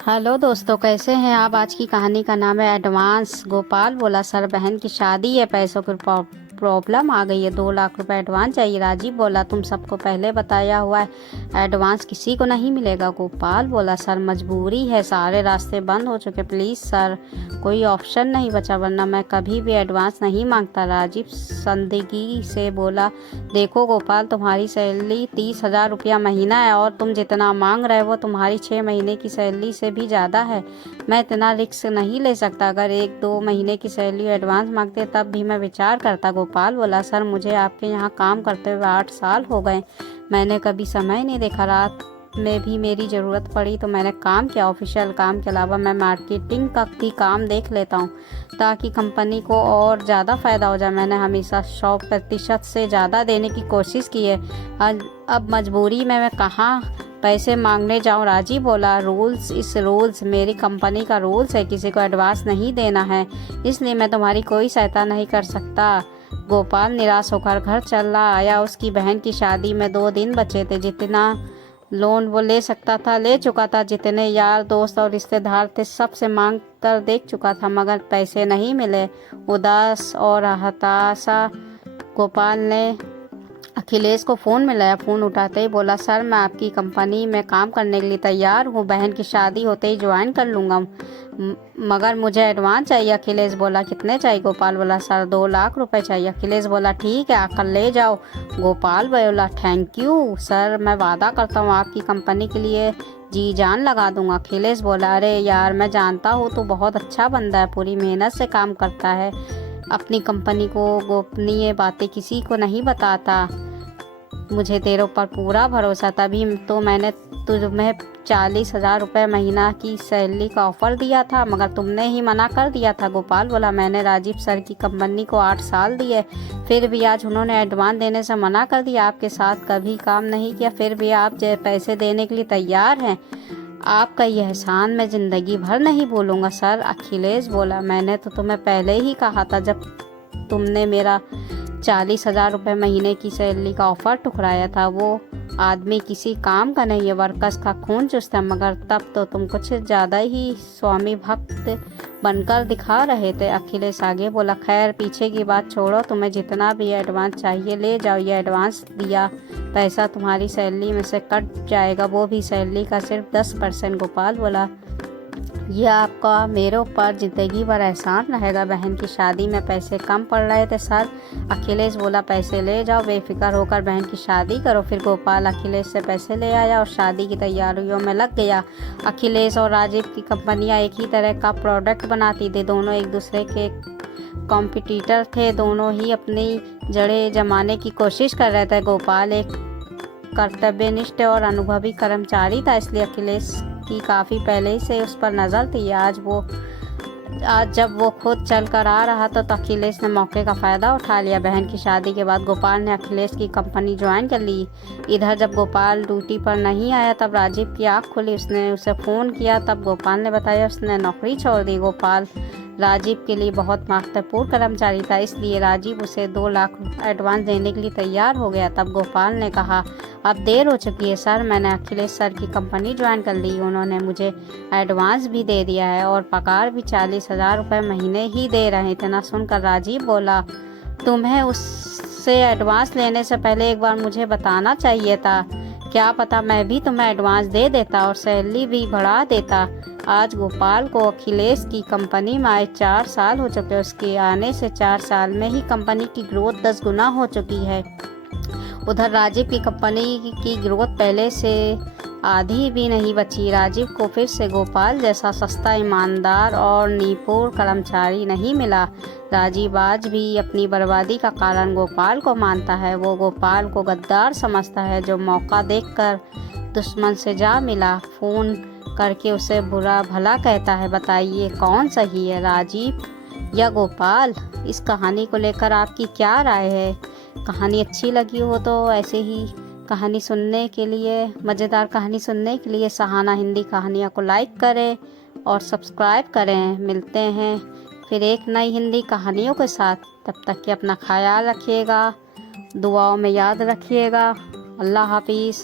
Hello दोस्तों, कैसे हैं आप। आज की कहानी का नाम है एडवांस। गोपाल बोला, सर बहन की शादी है, पैसों की प्रॉब्लम आ गई है, 2 लाख रुपए एडवांस चाहिए। राजीव बोला, तुम सबको पहले बताया हुआ है, एडवांस किसी को नहीं मिलेगा। गोपाल बोला, सर मजबूरी है, सारे रास्ते बंद हो चुके, प्लीज़ सर कोई ऑप्शन नहीं बचा, वरना मैं कभी भी एडवांस नहीं मांगता। राजीव संदिग्धी से बोला, देखो गोपाल, तुम्हारी सैलरी 30,000 रुपया महीना है और तुम जितना मांग रहे हो तुम्हारी 6 महीने की सैलरी से भी ज़्यादा है। मैं इतना रिस्क नहीं ले सकता। अगर 1-2 महीने की सैलरी एडवांस मांगते तब भी मैं विचार करता। गोपाल बोला, सर मुझे आपके यहाँ काम करते हुए 8 साल हो गए, मैंने कभी समय नहीं देखा। रात में भी मेरी ज़रूरत पड़ी तो मैंने काम किया। ऑफिशियल काम के अलावा मैं मार्केटिंग का भी काम देख लेता हूँ ताकि कंपनी को और ज़्यादा फ़ायदा हो जाए। मैंने हमेशा 100% से ज़्यादा देने की कोशिश की है। अब मजबूरी में मैं कहाँ पैसे मांगने जाऊं। राजीव बोला, रूल्स मेरी कंपनी का रूल्स है, किसी को एडवांस नहीं देना है, इसलिए मैं तुम्हारी कोई सहायता नहीं कर सकता। गोपाल निराश होकर घर चला आया। उसकी बहन की शादी में 2 दिन बचे थे। जितना लोन वो ले सकता था ले चुका था, जितने यार दोस्त और रिश्तेदार थे सबसे मांग कर देख चुका था, मगर पैसे नहीं मिले। उदास और हताशा गोपाल ने अखिलेश को फ़ोन मिलाया। फ़ोन उठाते ही बोला, सर मैं आपकी कंपनी में काम करने के लिए तैयार हूँ, बहन की शादी होते ही ज्वाइन कर लूँगा, मगर मुझे एडवांस चाहिए। अखिलेश बोला, कितने चाहिए। गोपाल बोला, सर 2 लाख रुपए चाहिए। अखिलेश बोला, ठीक है, आकर ले जाओ। गोपाल बोला, थैंक यू सर, मैं वादा करता हूँ आपकी कंपनी के लिए जी जान लगा दूंगा। अखिलेश बोला, अरे यार मैं जानता हूँ तू बहुत अच्छा बंदा है, पूरी मेहनत से काम करता है, अपनी कंपनी को गोपनीय बातें किसी को नहीं बताता, मुझे तेरे ऊपर पूरा भरोसा, तभी तो मैंने तुम्हें 40,000 रुपये महीना की सैलरी का ऑफ़र दिया था, मगर तुमने ही मना कर दिया था। गोपाल बोला, मैंने राजीव सर की कंपनी को 8 साल दिए, फिर भी आज उन्होंने एडवांस देने से मना कर दिया। आपके साथ कभी काम नहीं किया, फिर भी आप पैसे देने के लिए तैयार हैं। आपका यह एहसान मैं ज़िंदगी भर नहीं भूलूंगा सर। अखिलेश बोला, मैंने तो तुम्हें पहले ही कहा था जब तुमने मेरा 40,000 रुपये महीने की सैलरी का ऑफ़र ठुकराया था। वो आदमी किसी काम का नहीं है, वर्कर्स का खून चूसता, मगर तब तो तुम कुछ ज़्यादा ही स्वामी भक्त बनकर दिखा रहे थे। अखिलेश आगे बोला, खैर पीछे की बात छोड़ो, तुम्हें जितना भी एडवांस चाहिए ले जाओ। ये एडवांस दिया पैसा तुम्हारी सैलरी में से कट जाएगा, वो भी सैलरी का सिर्फ 10%। गोपाल बोला, यह आपका मेरे ऊपर ज़िंदगी भर एहसान रहेगा। बहन की शादी में पैसे कम पड़ रहे थे सर। अखिलेश बोला, पैसे ले जाओ, बेफिक्र होकर बहन की शादी करो। फिर गोपाल अखिलेश से पैसे ले आया और शादी की तैयारियों में लग गया। अखिलेश और राजीव की कंपनियां एक ही तरह का प्रोडक्ट बनाती थी, दोनों एक दूसरे के कॉम्पिटिटर थे, दोनों ही अपनी जड़ें जमाने की कोशिश कर रहे थे। गोपाल एक कर्तव्यनिष्ठ और अनुभवी कर्मचारी था, इसलिए अखिलेश की काफ़ी पहले ही से उस पर नज़र थी। आज जब वो खुद चल कर आ रहा तो अखिलेश ने मौके का फ़ायदा उठा लिया। बहन की शादी के बाद गोपाल ने अखिलेश की कंपनी ज्वाइन कर ली। इधर जब गोपाल ड्यूटी पर नहीं आया तब राजीव की आँख खुली। उसने उसे फ़ोन किया, तब गोपाल ने बताया उसने नौकरी छोड़ दी। गोपाल राजीव के लिए बहुत महत्वपूर्ण कर्मचारी था, इसलिए राजीव उसे 2 लाख एडवांस देने के लिए तैयार हो गया। तब गोपाल ने कहा, अब देर हो चुकी है सर, मैंने अखिलेश सर की कंपनी ज्वाइन कर ली, उन्होंने मुझे एडवांस भी दे दिया है और पगार भी 40,000 रुपये महीने ही दे रहे हैं। इतना सुनकर राजीव बोला, तुम्हें उससे एडवांस लेने से पहले एक बार मुझे बताना चाहिए था, क्या पता मैं भी तुम्हें एडवांस दे देता और सैलरी भी बढ़ा देता। आज गोपाल को अखिलेश की कंपनी में आए 4 साल हो चुके। उसके आने से 4 साल में ही कंपनी की ग्रोथ 10 गुना हो चुकी है। उधर राजीव की कंपनी की ग्रोथ पहले से आधी भी नहीं बची। राजीव को फिर से गोपाल जैसा सस्ता, ईमानदार और निपुण कर्मचारी नहीं मिला। राजीव आज भी अपनी बर्बादी का कारण गोपाल को मानता है। वो गोपाल को गद्दार समझता है जो मौका देखकर दुश्मन से जा मिला। फ़ोन करके उसे बुरा भला कहता है। बताइए कौन सही है, राजीव या गोपाल? इस कहानी को लेकर आपकी क्या राय है? कहानी अच्छी लगी हो तो ऐसे ही कहानी सुनने के लिए, मज़ेदार कहानी सुनने के लिए सहाना हिंदी कहानियाँ को लाइक करें और सब्सक्राइब करें। मिलते हैं फिर एक नई हिंदी कहानियों के साथ। तब तक के अपना ख्याल रखिएगा, दुआओं में याद रखिएगा। अल्लाह हाफिज़।